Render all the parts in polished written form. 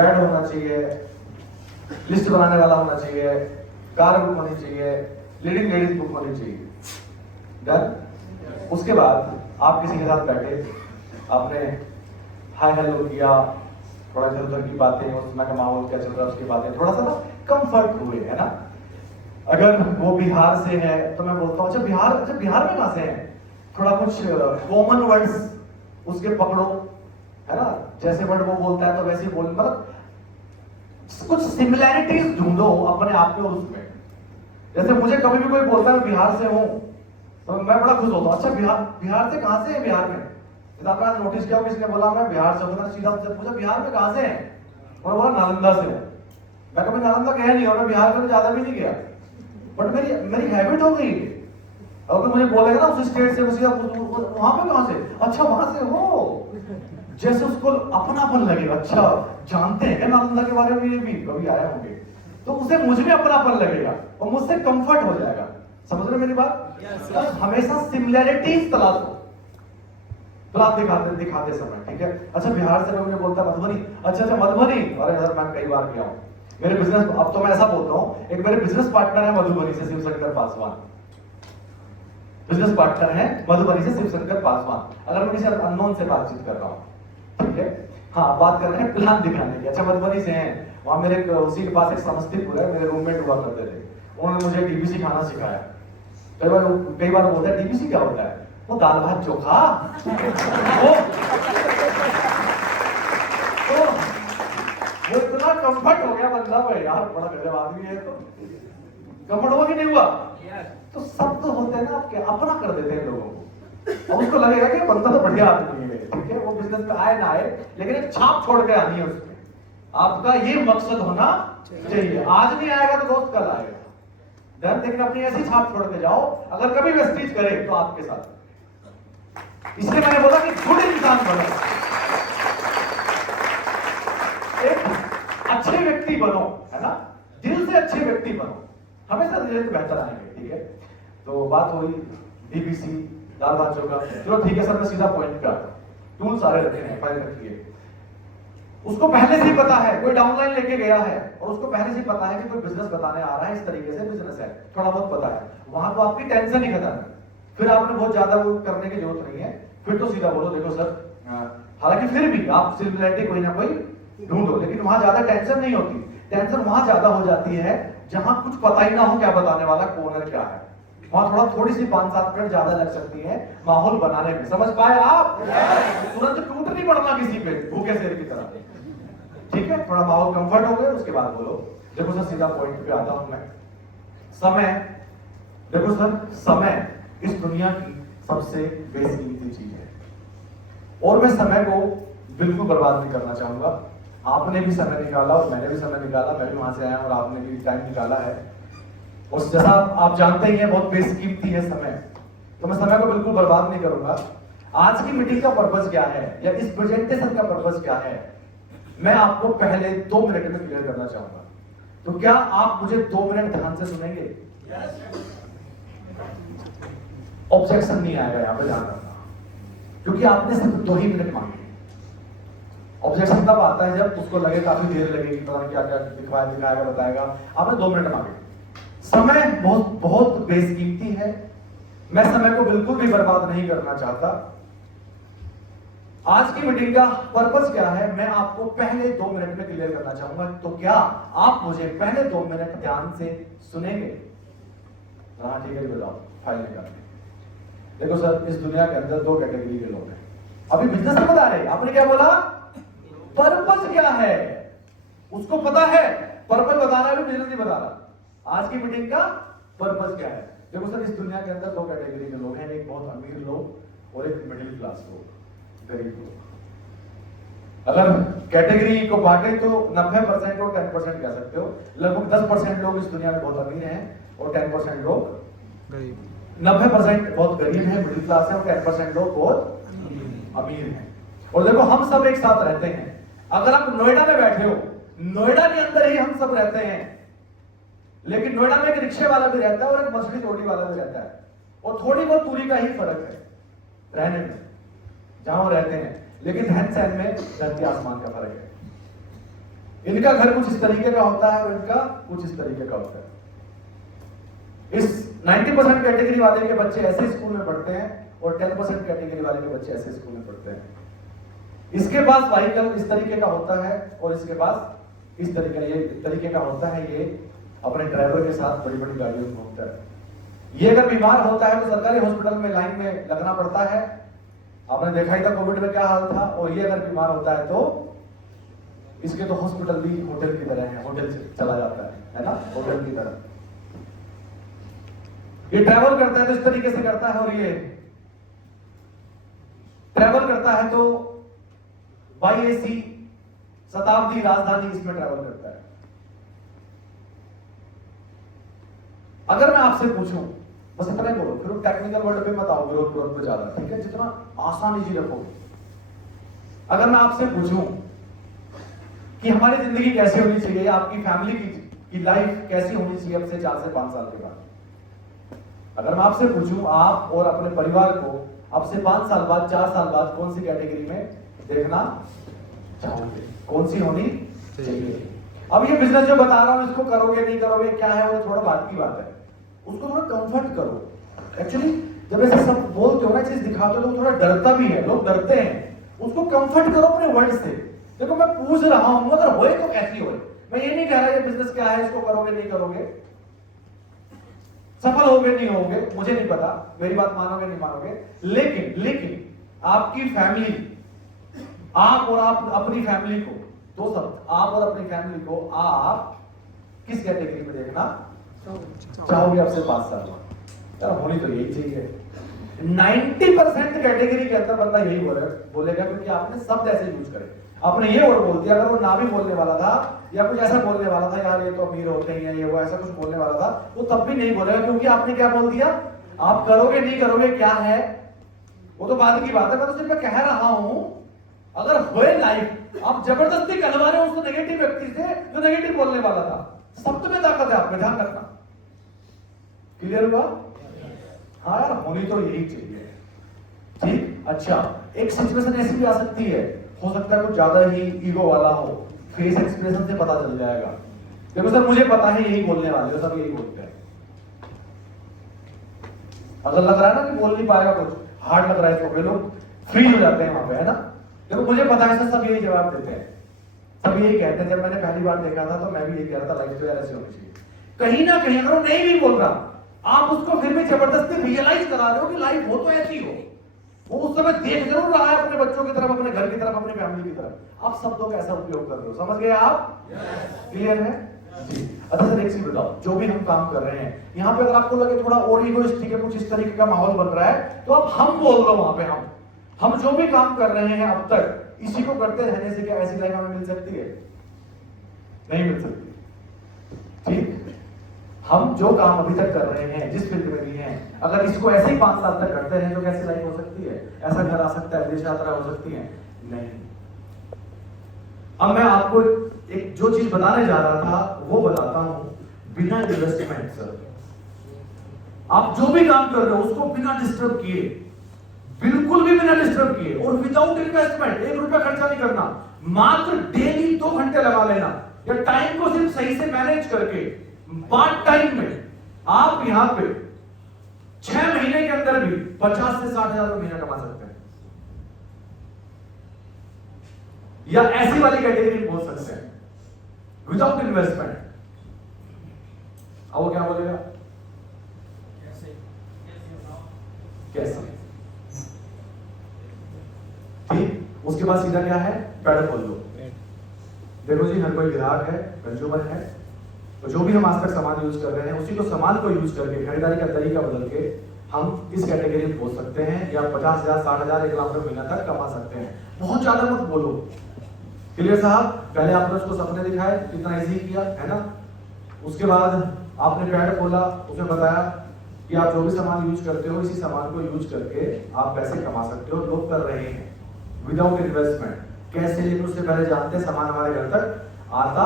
Add होना चाहिए, list बनाने वाला होना चाहिए, कार बुक होनी चाहिए, लीडिंग लेडीज बुक होनी चाहिए। डन। उसके बाद आप किसी के साथ बैठे, आपने हाय हेलो किया, थोड़ा इधर उधर की बातें, उस समय का माहौल क्या चल रहा है उसकी बातें, थोड़ा सा ना कंफर्ट हुए, है ना। अगर वो बिहार से है तो मैं बोलता हूँ अच्छा बिहार में कहाँ से है, थोड़ा कुछ कॉमन वर्ड्स उसके पकड़ो, है ना। जैसे वर्ड वो बोलता है तो वैसे ही बोल, मतलब कुछ सिमिलैरिटीज ढूंढो अपने आप में और उसमें। जैसे मुझे कभी भी कोई बोलता है बिहार से हूँ तो मैं बड़ा खुश होता हूँ। अच्छा बिहार से कहाँ से है? बिहार में आपने नोटिस किया किसी ने बोला मैं बिहार से हूँ, मैंने सीधा उससे पूछा बिहार में कहाँ से है, और बोला नालंदा से है। मैं कभी नालंदा गया नहीं और मैं बिहार में ज्यादा भी नहीं गया, बट मेरी हैबिट हो गई। और मुझे बोलेगा ना उस स्टेट से, वहां पे कहां से, अच्छा वहां से हो, जैसे उसको अपनापन लगेगा। अच्छा जानते हैं क्या नालंदा के बारे में, ये भी कभी आए होंगे, तो उसे मुझ में अपनापन लगेगा और मुझसे कंफर्ट हो जाएगा। समझ रहे मेरी बात? तो हमेशा सिमिलैरिटीज तलाशो, प्लान दिखाते समय, ठीक है। अच्छा बिहार से मुझे बोलता मधुबनी, अच्छा मधुबनी, अरे यार मैं कई बार गया हूँ। मेरे बिजनेस, अब तो मैं ऐसा बोलता हूँ, एक मेरे बिजनेस पार्टनर है मधुबनी से, शिवशंकर पासवान, बिजनेस पार्टनर है मधुबनी से शिवशंकर पासवान। अगर मैं किसी अननोन से बातचीत कर रहा हूँ, ठीक है, हाँ बात कर रहे हैं प्लान दिखाने की, अच्छा मधुबनी से हैं, वहां मेरे उसी के पास एक समस्तीपुर है, मेरे रूममेट हुआ करते थे, उन्होंने मुझे डीबीसी खाना सिखाया। कई बार बोलता है डीबीसी क्या होता है, वो दाल भात चोखा। वो इतना कंफर्ट हो गया बंदा, भाई यार बड़ा गजब आदमी है, तो कंफर्ट हुआ कि नहीं हुआ? तो सब तो होते हैं ना आपके, अपना कर देते हैं लोगों को, और उसको लगेगा कि बंदा तो बढ़िया आदमी है, ठीक है, वो बिजनेस में आए ना आए लेकिन एक छाप छोड़ के आनी है उसमें। आपका ये मकसद होना चाहिए, आज नहीं आएगा तो दोस्त कल आएगा। ध्यान देखना, अपनी ऐसी छाप छोड़ के जाओ, अगर कभी वेस्टीज करे तो आपके साथ। इसलिए मैंने बोला कि गुड इंसान बनो, एक अच्छे व्यक्ति बनो, है ना, दिल से अच्छे व्यक्ति बनो, हमेशा रिजल्ट बेहतर आएंगे, ठीक है। तो बात हुई डीबीसी, दाल भात चोखा, चलो ठीक है सर, मैं सीधा पॉइंट पे आता हूं। टूल सारे रखे हैं, फाइल रखिए। उसको पहले से ही पता है, कोई डाउनलाइन लेके गया है और उसको पहले से ही पता है कि कोई बिजनेस बताने आ रहा है, इस तरीके से बिजनेस है, थोड़ा बहुत पता है, वहां तो आपकी टेंशन ही खत्म है। फिर आपने बहुत ज्यादा वो करने की जरूरत नहीं है, फिर तो सीधा बोलो देखो सर, हालांकि फिर भी आप सिमिलरिटी कोई ना कोई ढूंढो, लेकिन वहां ज्यादा टेंशन नहीं होती। टेंशन वहां ज्यादा हो जाती है जहां कुछ पता ही ना हो क्या बताने वाला कौन है क्या है, वहां थोड़ी सी 5-7 मिनट ज्यादा लग सकती है माहौल बनाने में। समझ पाए आप? तुरंत टूट नहीं पड़ना किसी पे भूखे शेर की तरह, ठीक है। थोड़ा माहौल कंफर्ट हो गया, उसके बाद बोलो। देखो सर सीधा पॉइंट पे आता हूं मैं। समय, देखो सर समय इस दुनिया की सबसे बेकीमती चीज है, और मैं समय को बिल्कुल बर्बाद नहीं करना चाहूंगा। आपने भी समय निकाला और मैंने भी समय निकाला, मैं भी वहां से आया और आपने भी टाइम निकाला है, और जैसा आप जानते ही हैं बहुत बेकीमती है समय, तो मैं समय को बिल्कुल बर्बाद नहीं करूंगा। आज की मीटिंग का पर्पस क्या है, या इस प्रेजेंटेशन का पर्पस क्या है, मैं आपको पहले 2 मिनट में क्लियर करना चाहूंगा। तो क्या आप मुझे 2 मिनट ध्यान से सुनेंगे? ऑब्जेक्शन नहीं आएगा यहां पर, ध्यान रखना, क्योंकि आपने सिर्फ 2 ही मिनट मांगे। ऑब्जेक्शन तब आता है जब उसको लगे काफी देर लगेगी, पता नहीं क्या क्या दिखाएगा बताएगा। आपने 2 मिनट मांगे। समय बहुत बहुत बेकीमती है, मैं समय को बिल्कुल भी बर्बाद नहीं करना चाहता। आज की मीटिंग का पर्पस क्या है, मैं आपको पहले 2 मिनट में क्लियर करना चाहूंगा। तो क्या आप मुझे पहले 2 मिनट ध्यान से सुनेंगे? हाँ ठीक है, बताओ, फाइल निकालिए। देखो सर, इस दुनिया के अंदर 2 कैटेगरी के लोग हैं। अभी बिजनेस में बता रहे, आपने क्या बोला, पर्पस क्या है उसको पता है, पर्पस बता रहा है, बिजनेस नहीं बता रहा। आज की मीटिंग का पर्पस क्या है? देखो सर, इस दुनिया के अंदर 2 कैटेगरी के लोग हैं, एक बहुत अमीर लोग और एक मिडिल क्लास लोग, गरीब लोग। अगर कैटेगरी को बांटे तो 90% और 10% कह सकते हो। लगभग 10% लोग इस दुनिया में बहुत अमीर हैं और 10% लोग गरीब। 90% बहुत गरीब हैं, मिडिल क्लास है, और 10% लोग बहुत अमीर हैं। और देखो हम सब एक साथ रहते हैं। अगर आप नोएडा में बैठे हो, नोएडा के अंदर ही हम सब रहते हैं, लेकिन नोएडा में एक रिक्शे वाला भी रहता है और एक मछली तोड़ी वाला भी रहता है, और थोड़ी बहुत दूरी का ही फर्क है रहने में, जहां वो रहते हैं, लेकिन रहन सहन में धरती आसमान का फर्क है। इनका घर कुछ इस तरीके का होता है और इनका कुछ इस तरीके का होता है। इस 90% कैटेगरी वाले के बच्चे ऐसे स्कूल में पढ़ते हैं और 10% कैटेगरी वाले के बच्चे ऐसे स्कूल में पढ़ते हैं। इसके पास व्हीकल इस तरीके का होता है और इसके पास इस तरीके का होता है। ये अपने ड्राइवर के साथ बड़ी बड़ी गाड़ियों में घूमता है। ये अगर बीमार होता है तो सरकारी हॉस्पिटल में लाइन में लगना पड़ता है। आपने देखा ही था कोविड में क्या हाल था। और ये अगर बीमार होता है तो इसके तो हॉस्पिटल भी होटल की तरह है, होटल से चला जाता है ना, होटल की तरह। ये ट्रैवल करता है तो इस तरीके से करता है और ये ट्रैवल करता है तो बाई एसी शताब्दी राजधानी इसमें ट्रैवल करता है। अगर मैं आपसे पूछूं, बस इतना ही बोलो, फिर टेक्निकल वर्ड पे मत आओ, ग्रोथ पे ज्यादा, ठीक है? जितना आसान इजी रखोगे। अगर मैं आपसे पूछूं कि हमारी जिंदगी कैसी होनी चाहिए, आपकी फैमिली की लाइफ कैसी होनी चाहिए अब से 4 से 5 साल के बाद, अगर मैं आपसे पूछूं आप और अपने परिवार को अब से 5 साल बाद, 4 साल बाद कौन सी कैटेगरी में देखना चाहोगे, कौन सी होनी चाहिए? अब ये बिजनेस जो बता रहा हूं इसको करोगे नहीं करोगे क्या है वो थोड़ा बात की बात है, उसको थोड़ा कंफर्ट करो। एक्चुअली जब ऐसे सब बोलते हो ना, चीज दिखाते हो तो थोड़ा डरता भी है, लोग डरते हैं। उसको कंफर्ट करो अपने वर्ड से। देखो मैं पूछ रहा हूं, अगर होए तो कैसी होए, मैं ये नहीं कह रहा ये बिजनेस क्या है, इसको करोगे नहीं करोगे, सफल होगे नहीं होगे, मुझे नहीं पता, मेरी बात मानोगे नहीं मानोगे, लेकिन आपकी फैमिली, आप और आप अपनी फैमिली को, दो शब्द, आप और अपनी फैमिली को आप किस कैटेगरी में देखना चाहोगे अब से 5 साल बाद? यार होनी तो यही चाहिए। 90% कैटेगरी के अंदर बंदा यही बोलेगा क्योंकि आपने शब्द ऐसे यूज करे। आपने ये वर्ड बोल दिया, अगर वो ना भी बोलने वाला था या कुछ ऐसा बोलने वाला था, यार ये तो अमीर होते हैं ये वो ऐसा कुछ बोलने वाला था, वो तब भी नहीं बोलेगा क्योंकि आपने क्या बोल दिया, आप करोगे नहीं करोगे क्या है वो तो बाद की बात है। मैं तो सिर्फ कह रहा हूं अगर होए लाइफ, आप जबरदस्ती कहलवा रहे हो उस नेगेटिव व्यक्ति से जो नेगेटिव बोलने वाला था। शब्द में ताकत है, आप में ध्यान रखना। क्लियर हुआ? हाँ यार होनी तो यही चाहिए, ठीक। अच्छा, एक सिचुएशन ऐसी भी आ सकती है, हो सकता है कुछ ज्यादा ही ईगो वाला हो, फेस एक्सप्रेशन से पता चल जाएगा। देखो सर मुझे पता है यही बोलने वाले हो, सब यही बोलते हैं। अगर लग रहा है ना कि बोल नहीं पाएगा, कुछ हार्ड लग रहा है इसको, लोग फ्रीज हो जाते हैं वहां पे, है ना। देखो मुझे पता है सर, सब यही जवाब देते हैं, सब यही कहते हैं। जब मैंने पहली बार देखा था तो मैं भी यही कह रहा था, लाइफ तो यार ऐसी होनी चाहिए। कहीं ना कहीं अगर वो नहीं भी बोल रहा, आप उसको फिर भी जबरदस्ती रियलाइज करा रहे हो कि लाइफ हो तो ऐसी हो। वो उस समय देख जरूर रहा है अपने बच्चों की तरफ, अपने घर की तरफ, अपनी फैमिली की तरफ। आप शब्दों का ऐसा उपयोग कर रहे हो, समझ गए आप? क्लियर है जी। अच्छा सर एक चीज बताओ, जो भी हम काम कर रहे हैं यहाँ पे अगर आपको लगे थोड़ा और इगोइस्टिक है, कुछ इस तरीके का माहौल बन रहा है, तो आप हम बोल दो वहां पे। हम जो भी काम कर रहे हैं अब तक, इसी को करते रहने से क्या ऐसी लाइफ हमें मिल सकती है? नहीं मिल सकती, ठीक। हम जो काम अभी तक कर रहे हैं, जिस फील्ड में भी हैं, अगर इसको ऐसे ही 5 साल तक करते हैं तो कैसी लाइफ हो सकती है? ऐसा घर आ सकता है, विदेश यात्रा हो सकती है? नहीं। अब मैं आपको एक जो चीज बताने जा रहा था वो बताता हूं, बिना इन्वेस्टमेंट। सर आप जो भी काम कर रहे हो उसको बिना डिस्टर्ब किए, बिल्कुल भी बिना डिस्टर्ब किए और विदाउट इन्वेस्टमेंट, 1 रुपया खर्चा नहीं करना, मात्र डेली 2 घंटे लगा लेना, या टाइम को सिर्फ सही से मैनेज करके पार्ट टाइम में आप यहां पे 6 महीने के अंदर भी 50 से 60 हजार महीना कमा सकते हैं। या ऐसी वाली कैटेगरी बोल सकते हैं विदाउट इन्वेस्टमेंट। अब वो क्या बोलेगा? कैसे? ठीक। उसके बाद सीधा क्या है? पैड खोल लो। देखो जी, हर कोई ग्राहक है, कंज्यूमर है, तो जो भी हम आज तक सामान यूज कर रहे हैं उसी को सामान को यूज करके खरीदारी का तरीका बदल के हम इस कैटेगरी में पहुंच सकते हैं, या 50,000, 60,000, 1 लाख रुपए महीना तक कमा सकते हैं। बहुत ज्यादा मत बोलो। क्लियर साहब? पहले आपने उसको सपने दिखाए, कितना इजी किया है ना, उसके बाद आपने पैड खोला, उसने बताया कि आप जो भी सामान यूज करते हो इसी सामान को यूज करके आप पैसे कमा सकते हो। लोग कर रहे हैं विदाउट इन्वेस्टमेंट। कैसे? लेकिन उससे पहले जानते हैं सामान हमारे घर तक आता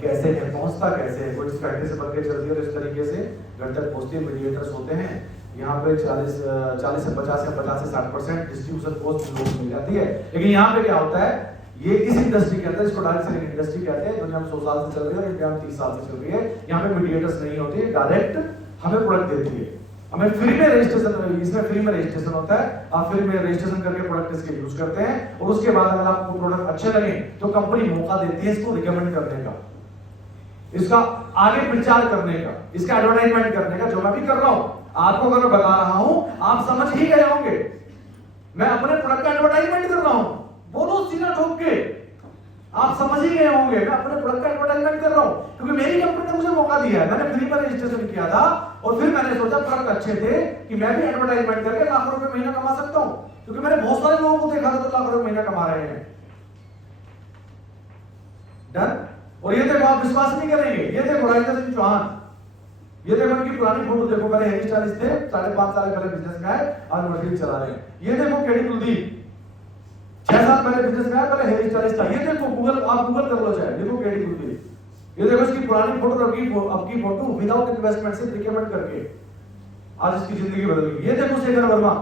कैसे है, पहुंचता कैसे है। कोई इस फैक्ट्री से बनकर चलती है तो इस तरीके से घर तक पहुंचती है। मीडिएटर्स होते हैं यहाँ पे 40 से 50 या 50 से 60% डिस्ट्रीब्यूशन कॉस्ट लोगों को मिल जाती है। लेकिन यहाँ पे क्या होता है, ये इस इंडस्ट्री के अंदर, इसको डायरेक्ट सेलिंग इंडस्ट्री कहते हैं। दुनिया में 100 साल से चल रही है और इंडिया में 30 साल से चल रही है। यहाँ पे मीडिएटर्स नहीं होती, डायरेक्ट हमें प्रोडक्ट देती है। हमें फ्री में रजिस्ट्रेशन, इसमें फ्री में रजिस्ट्रेशन होता है। आप फ्री में रजिस्ट्रेशन करके प्रोडक्ट इसके यूज करते हैं और उसके बाद अगर आपको प्रोडक्ट अच्छे लगे तो कंपनी मौका देती है इसको रिकमेंड करने का, इसका आगे प्रचार करने का, इसका एडवर्टाइजमेंट करने का, जो मैं भी कर रहा हूं। आपको अगर मैं बता रहा हूं, आप समझ ही गए होंगे मैं अपने प्रोडक्ट का एडवर्टाइजमेंट कर रहा हूं। बोलो सीधा ठोक के, आप समझ ही गए होंगे मैं अपने प्रोडक्ट का एडवर्टाइजमेंट कर रहा हूं, क्योंकि मेरी कंपनी ने मुझे मौका दिया है। मैंने फ्री में रजिस्ट्रेशन किया था और फिर मैंने सोचा प्रोडक्ट अच्छे थे कि मैं भी एडवर्टाइजमेंट करके लाखों रुपए महीना कमा सकता हूं, क्योंकि मैंने बहुत सारे लोगों को देखा था तो लाखों रुपए महीना कमा रहे हैं। डन। और ये देखो, आप विश्वास नहीं करेंगे, ये देखो राजेंद्र सिंह चौहान, ये देखो उनकी पुरानी फोटो देखो, पहले हेयर स्टाइलिस्ट थे, 5.5 साल पहले बिजनेस में आए, आज मर्सिडीज चला रहे हैं। ये देखो केडी कुलदीप, 6 साल पहले बिजनेस में आया, पहले हेयर स्टाइलिस्ट था। ये देखो गूगल, आप गूगल कर लो चाहे, देखो केडी कुलदीप। ये देखो इसकी पुरानी फोटो, अब की फोटो विदाउट इन्वेस्टमेंट से रिकमेंड करके आज इसकी जिंदगी बदल गई। ये देखो शेखर वर्मा,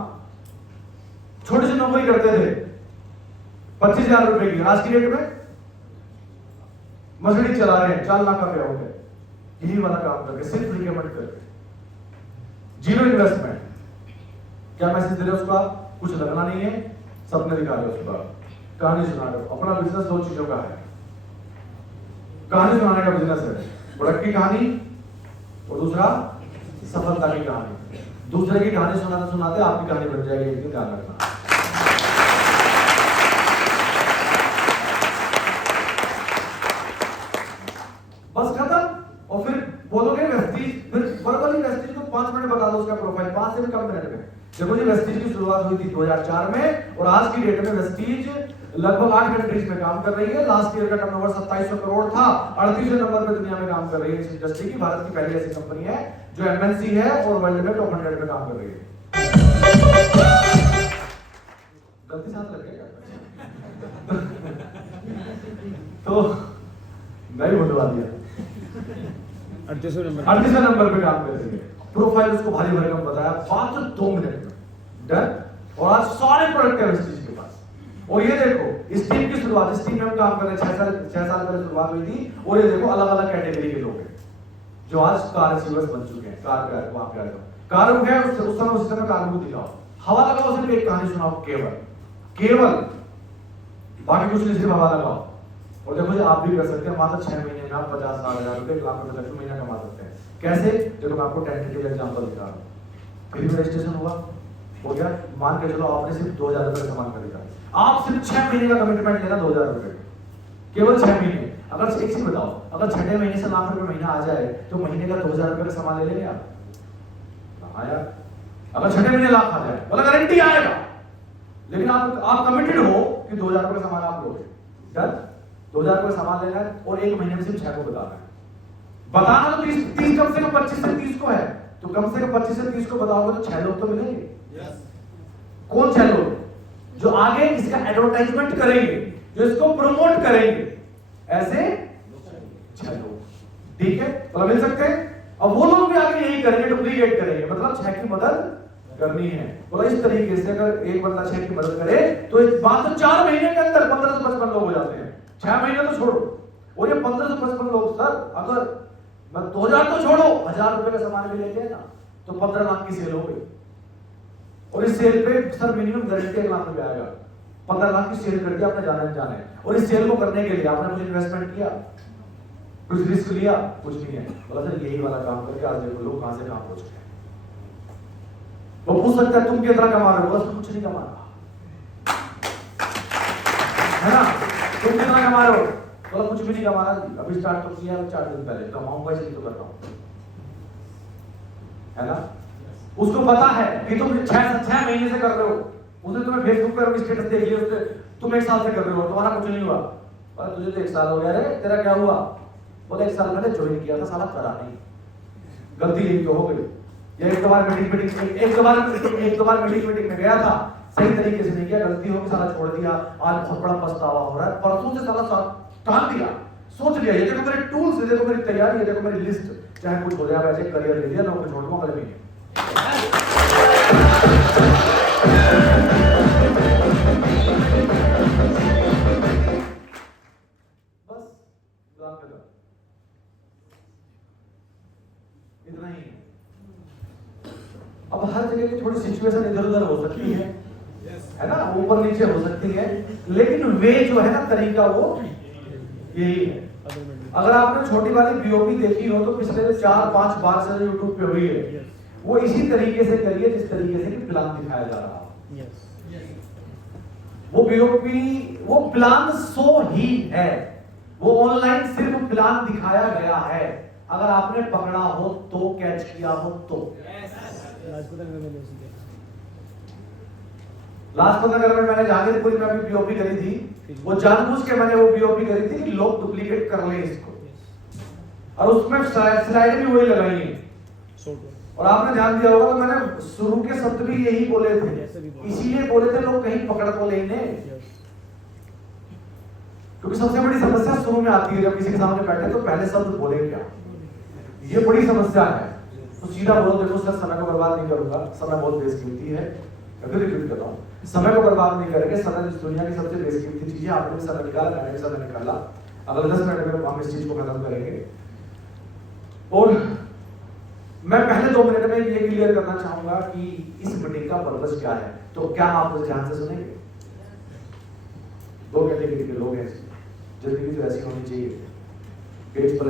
छोटी सी नौकरी करते थे, 25,000 रुपए की, आज की डेट में मर्सिडीज चला रहे हैं, 4 लाख का पे हो गए। यही वाला काम करके, सिर्फ रिकमेंड करके, जीरो इन्वेस्टमेंट। क्या मैसेज दे रहे हो उसको आप? कुछ लगना नहीं है, सपने दिखा रहे हो उसको आप, कहानी सुना रहे हो। अपना बिजनेस 2 चीजों का है, कहानी सुनाने का बिजनेस है, प्रोडक्ट की कहानी और दूसरा सफलता की कहानी। दूसरे की कहानी सुनाते सुनाते आपकी कहानी बन जाएगी, एक दिन ध्यान रखना। बस खत्म। और फिर बोलोगे वेस्टीज, फिर वर्बली वेस्टीज को 5 मिनट बता दो उसका प्रोफाइल, 5 से भी कम मिनट में। देखो जी, वेस्टीज की शुरुआत हुई थी 2004 में और आज की डेट में वेस्टीज लगभग 8 कंट्रीज में काम कर रही है। लास्ट ईयर का टर्नओवर 2700 करोड़ था, 38वें नंबर पे दुनिया में काम कर रही है इस इंडस्ट्री की। भारत की पहली ऐसी कंपनी है जो एमएनसी है और वर्ल्ड में टॉप 100 में काम कर रही है। गलती साथ लग गया तो मैं भी बोलवा दिया। 38वें नंबर पे काम कर रही है। प्रोफाइल उसको भारी भरकम बताया, 2 मिनट में डन। और आज सारे प्रोडक्ट है वेस्टीज के पास। और ये देखो इस टीम की शुरुआत, इस टीम में हम काम कर रहे हैं 6 साल पहले शुरुआत हुई थी। और ये देखो अलग अलग कैटेगरी के लोग हैं जो आज कार रिसीवर्स बन चुके हैं। कार का वहां पे आएगा, कार हो गया उस समय कार को दिखाओ, हवा लगाओ, सिर्फ एक कहानी सुनाओ, केवल बाकी कुछ नहीं, सिर्फ हवा लगाओ। और देखो जी, आप भी कर सकते हैं, मात्र 6 महीने में आप 50,000 रुपए, 1 लाख रुपए तक महीना कमा सकते हैं। कैसे? देखो मैं आपको टेंटेटिव एग्जांपल दिखा रहा हूं। फिर रजिस्ट्रेशन हुआ, हो गया, मान के चलो आपने सिर्फ 2,000 रुपए का सामान खरीदा, आप सिर्फ 6 महीने का कमिटमेंट लेना, 2,000 रुपए, केवल 6 महीने। अगर एक चीज बताओ, अगर 6ठे महीने से लाख रुपए महीना आ जाए तो महीने का 2,000 रुपए का सामान ले लेंगे आप? हाँ यार, अगर 6ठे महीने लाख आ जाए बोला गारंटी आएगा, लेकिन आप कमिटेड हो कि 2,000 रुपए का सामान आप लोगे। डन। 2,000 रुपए सामान लेना है और 1 महीने में सिर्फ 6 को बताना है। बताना तो 30 कम से कम 25 से 30 को है, तो कम से कम 25 से 30 को बताओगे तो 6 लोग तो मिलेंगे। कौन 6 लोग? जो आगे इसका एडवर्टाइजमेंट करेंगे, जो इसको प्रमोट करेंगे, ऐसे 6 लोग। ठीक है, तो मिल सकते हैं। अब वो लोग भी आगे यही करेंगे, डुप्लीकेट करेंगे, मतलब 6 की मदद करनी है। तो इस तरीके से अगर एक बंदा 6 की मदद करे तो इस बात 4 महीने के अंदर 15 से 55 लोग हो जाते हैं। 6 महीने तो छोड़ो, और ये 15 से 55 लोग, सर अगर मैं 2,000 तो छोड़ो, 1,000 रुपए का सामान भी लेके ना तो 15 लाख की सेल हो गई। और इस सेल पे सर मिनिमम गारंटी 1 लाख रुपए आएगा। 15 लाख की सेल कर दिया आपने, जाने और इस सेल को करने के लिए आपने कुछ इन्वेस्टमेंट किया, कुछ रिस्क लिया? कुछ नहीं है। बोला सर यही वाला काम करके आज देखो लोग कहां से कहां पहुंच गए। वो पूछ सकता है तुम कितना कमा रहे हो? बोला कुछ नहीं कमा रहा, है ना? तुम कितना कमा रहे हो? बोला कुछ भी नहीं कमा रहा, अभी स्टार्ट तो किया 4 दिन पहले, कमाऊंगा इसलिए तो कर रहा हूं, है ना? उसको पता है कि तुम 6 महीने से कर रहे हो। उसने तुम्हें फेसबुक पर स्टेटस देख लिया, उसने तुम 1 साल से कर रहे हो, तुम्हारा कुछ नहीं हुआ। बोला तुझे तो 1 साल हो गया रे, तेरा क्या हुआ? बोला 1 साल पहले ज्वाइन किया था, साला करा नहीं। गलती यही तो हो गई। ये एक दो बार मीटिंग में गया था, सही तरीके से नहीं किया, गलती हो गई, साला छोड़ दिया, आज बहुत बड़ा पछतावा हो रहा है। परसों से साला टाल दिया, सोच लिया, ये देखो मेरे टूल्स, ये देखो मेरी तैयारी, ये देखो मेरी लिस्ट, चाहे कुछ हो जाए वैसे करियर ले लिया, नौकरी छोड़ दूंगा अगले महीने। का, इतना ही है। अब हर जगह की थोड़ी सिचुएशन इधर उधर हो सकती है ना, ऊपर नीचे हो सकती है, लेकिन वे जो है ना तरीका वो यही है। अगर आपने छोटी वाली बीओपी देखी हो तो पिछले 4-5 बार से यूट्यूब पे हुई है, वो इसी तरीके से करिए जिस तरीके से प्लान दिखाया जा रहा है। वो बीओपी वो प्लान सो ही है, वो ऑनलाइन सिर्फ प्लान दिखाया गया है, अगर आपने पकड़ा हो तो, कैच किया हो तो। लाजपत नगर में मैंने जहांगीरपुरी में अभी बीओपी करी थी, वो जानबूझ के मैंने वो बीओपी करी थी कि लोग डुप्लीकेट कर लें इसको, और उसमें स्लाइड भी वही लगाई है। और आपने ध्यान दिया होगा तो मैंने शुरू के शब्द भी यही बोले थे, इसीलिए बोले थे लोग कहीं पकड़ तो लेने, क्योंकि सबसे बड़ी समस्या शुरू में आती है, जब किसी के सामने बैठे तो पहले शब्द बोले क्या, ये बड़ी समस्या है। तो सीधा बोलो, देखो सर समय को बर्बाद नहीं करूंगा, समय बहुत बेशकीमती है, फिर रिपीट कर रहा हूँ, समय को बर्बाद नहीं करेंगे, समय इस दुनिया की सबसे बेशकीमती चीज है, आपने भी समय निकाला, मैंने भी समय निकाला, अगले 10 मिनट में हम इस चीज को खत्म करेंगे। और मैं पहले 2 मिनट में ये क्लियर करना चाहूंगा कि इस मीटिंग का पर्पस क्या है, तो क्या आप उस ध्यान से सुनेंगे? 2 कैटेगरी के लोग हैं, जिंदगी तो ऐसी होनी चाहिए, पेज पर